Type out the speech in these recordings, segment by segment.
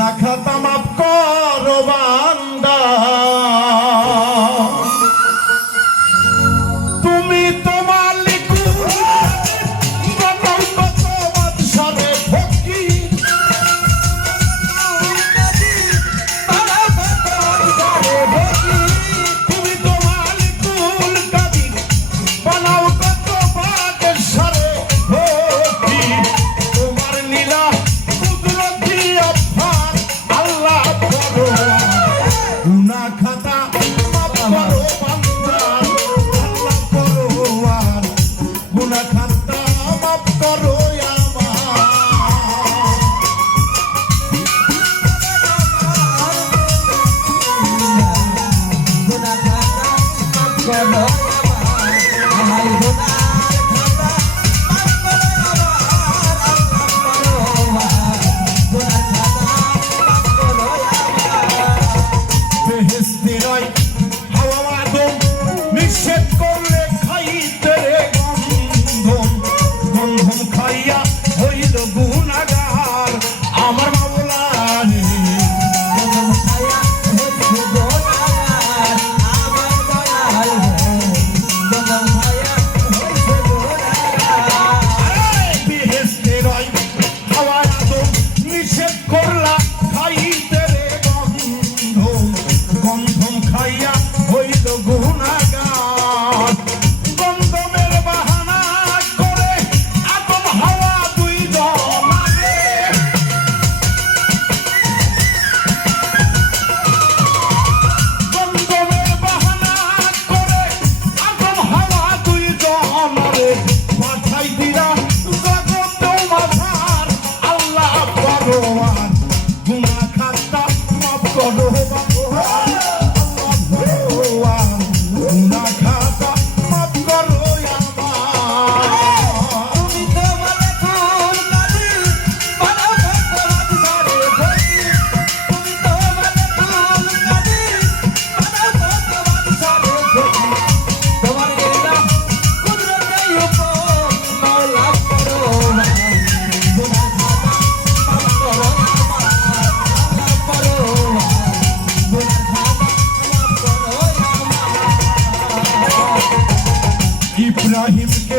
গুনা খাতা মাফ করবা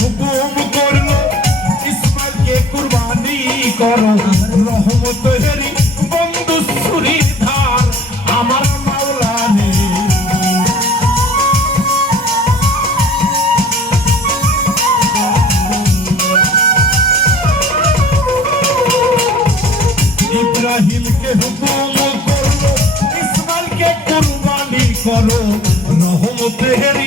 হুকুম করল, ইসমাইলকে কুরবানি করো। রহমত হেরি, বন্ধু সুরি ধার, আমার মাওলা নে ইব্রাহিমকে হুকুম করল, ইসমাইলকে কুরবানি করো। রহমত হেরি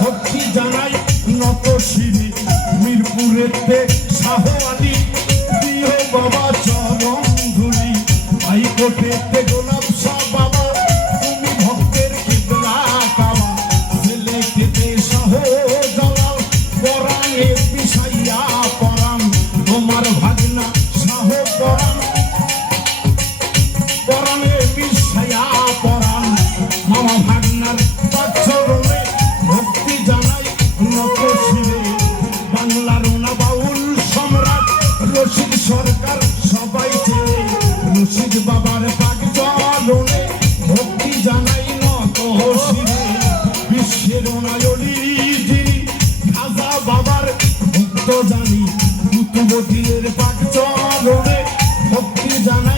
ভক্তি জানাই নত শিরে মিরপুরেতে শাহ আলী প্রিয় বাবা চরণ ধুলি হাইকোর্টেতে গোলাপ শাহ বাবা, তুমি ভক্তের কিবলা কাবা ছেলেকেতে শাহ জালাল পরাণে পিসাইয়া পরাণ, তোমার ভাগনা শাহ পরাণ। পরাণে মিশাইয়া পরাণ কুতুবতীর পাক চরণে ভক্তি জানাই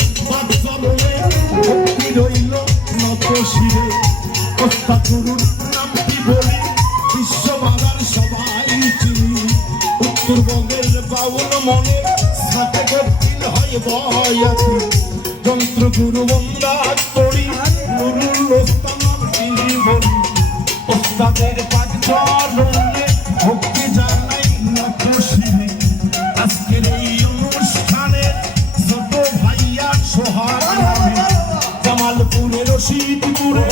কস্তা গুরুর নামটি বলি? বিশ্ববাজার সবাই চিনি। উত্তরবঙ্গের বাউল মনে সাথে গতিল হয় বয়াতি। যন্ত্র গুরু বন্দা করি, নুরুল ওস্তাদ নামটি বলি ওস্তাদের পাক চরণে ভক্তি জানাই না খুশিরে আজকের এই অনুষ্ঠানে ছোট ভাইয়া সোহাগ নামে। জামালপুরে রশিদপুরে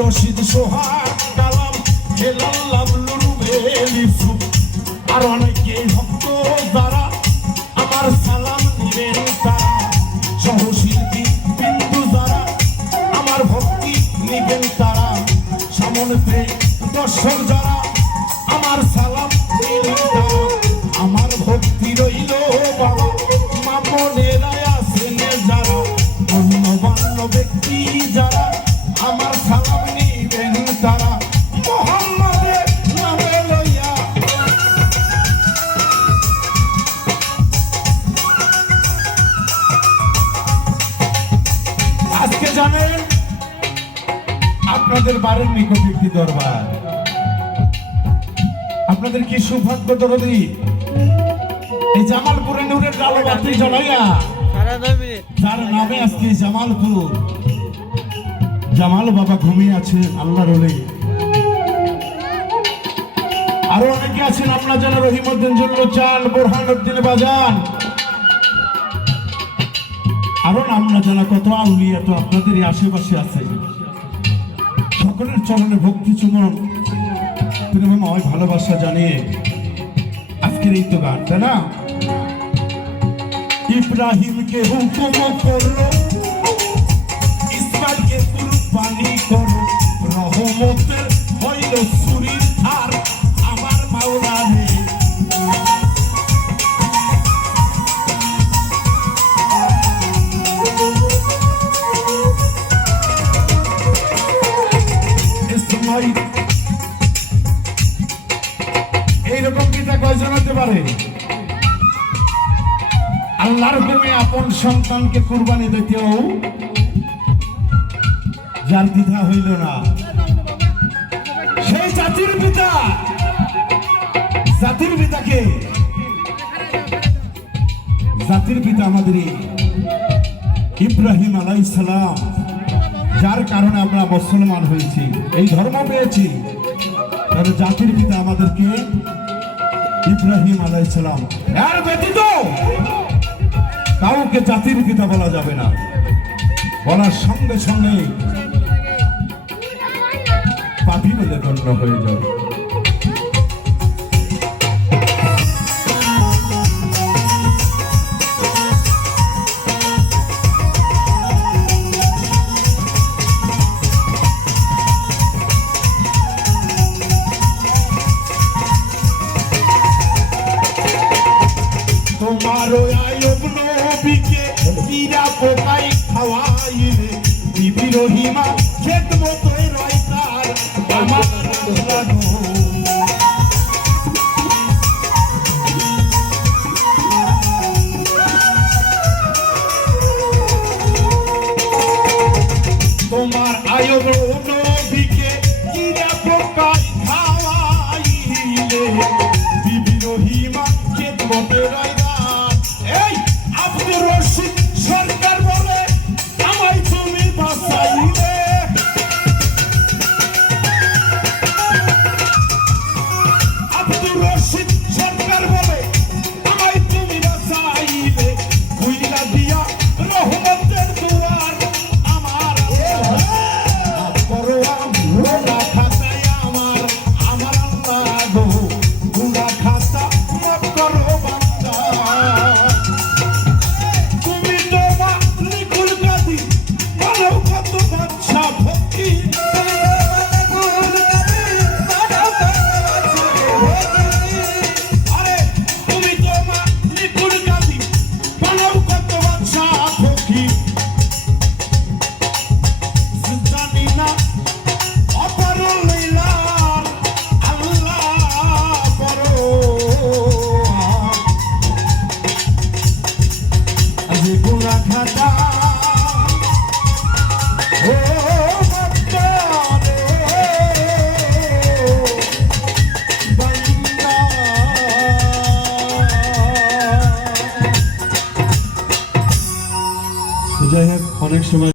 রশিদ সোহাগ কালাম হেলাল লাবলুর বেলিফু আর অনেকে ভক্ত আমার সালাম তারা। সহশিল্পী বিন্দু যারা আমার ভক্তি নিবেন তারা। দর্শক যারা আপনাদের বাড়ির নিকট একটি দরবার। আপনাদের কি সৌভাগ্য দরদি? এই জামালপুরে নূরের আলো বাতি জ্বলাইয়া যার নামে আজকে জামালপুর। জামাল বাবা ঘুমিয়ে আছেন আল্লাহ রলে আরও অনেকে আছেন, আপনার যেন রহিমউদ্দিন জুল্লু চান বোরহানুদ্দিন বাজান। আরও না জানা কত আউলিয়া তো আপনাদের আশেপাশে আছে। সকলের চরণে ভক্তি চুমন প্রেমময় ভালোবাসা জানিয়ে আজকের এই তো গান, তাই না? ইব্রাহিমকে হুকুম করল ইসমাইলকে কুরবানি করো। রহমতের হইল সুরির এইরকম পিতা কয়জন হতে পারে? আল্লাহর হুকুমে আপন সন্তানকে কুরবানি দিতেও যার দ্বিধা হইল না। সেই জাতির পিতা। জাতির পিতাকে জাতির পিতা আমাদের ইব্রাহিম আলাই সালাম। যার কারণে আমরা মুসলমান হয়েছি। এই ধর্ম পেয়েছি। তাহলে জাতির পিতা আমাদেরকে ইব্রাহিম আলাইসালাম এর ব্যতীত কাউকে জাতির পিতা বলা যাবে না। বলার সঙ্গে সঙ্গে পাপি বলে গণ্য হয়ে যাবে